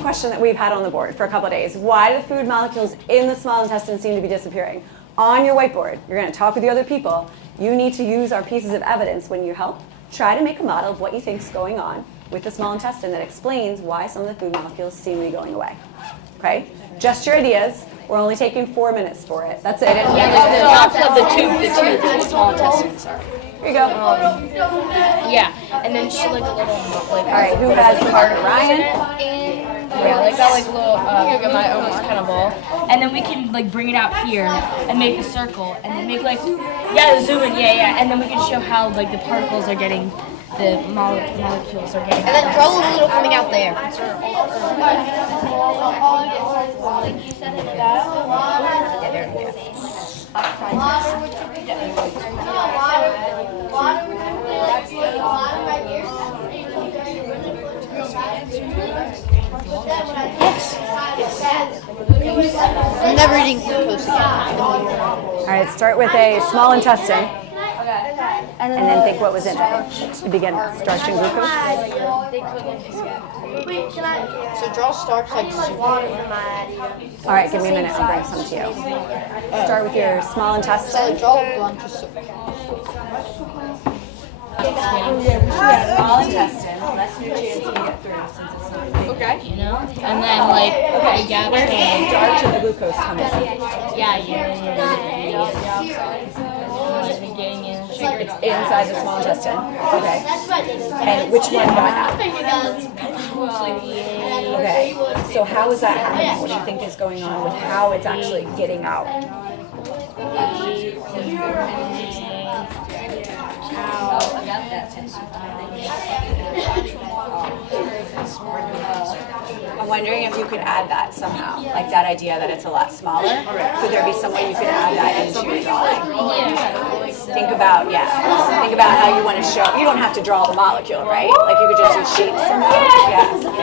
Question that we've had on the board for a couple of days. Why do the food molecules in the small intestine seem to be disappearing? On your whiteboard, you're going to talk with the other people. You need to use our pieces of evidence when you help. Try to make a model of what you think is going on with the small intestine that explains why some of the food molecules seem to be going away. Okay? Just your ideas. We're only taking 4 minutes for it. That's it. The small intestine, sorry. Here you go. Yeah, and then she like a little all right, who has the part? Ryan? Yeah, like got like a little almost kind of ball. And then we can like bring it out here and make a circle and then make like zoom in, and then we can show how like the particles are getting the molecules are getting. And then draw a little coming out there. I'm never eating glucose again. All right, start with a small intestine. And then think what was in it to begin with. Starch and glucose. So draw starch like soup. All right, give me a minute. I'll bring some to you. Start with your small intestine. So draw a bunch of soup. Small intestine. Less nutrients you get through since it's not big. Okay. You know? And then like Where's the starch and the glucose coming from? It's inside the small intestine. Okay. And which one do I have? Okay. So how is that happening? What do you think is going on with how it's actually getting out? I'm wondering if you could add that somehow, like that idea that it's a lot smaller. Could there be some way you could add that into your drawing? Think about how you want to show. You don't have to draw the molecule, right? Like you could just do shapes somehow. Yeah.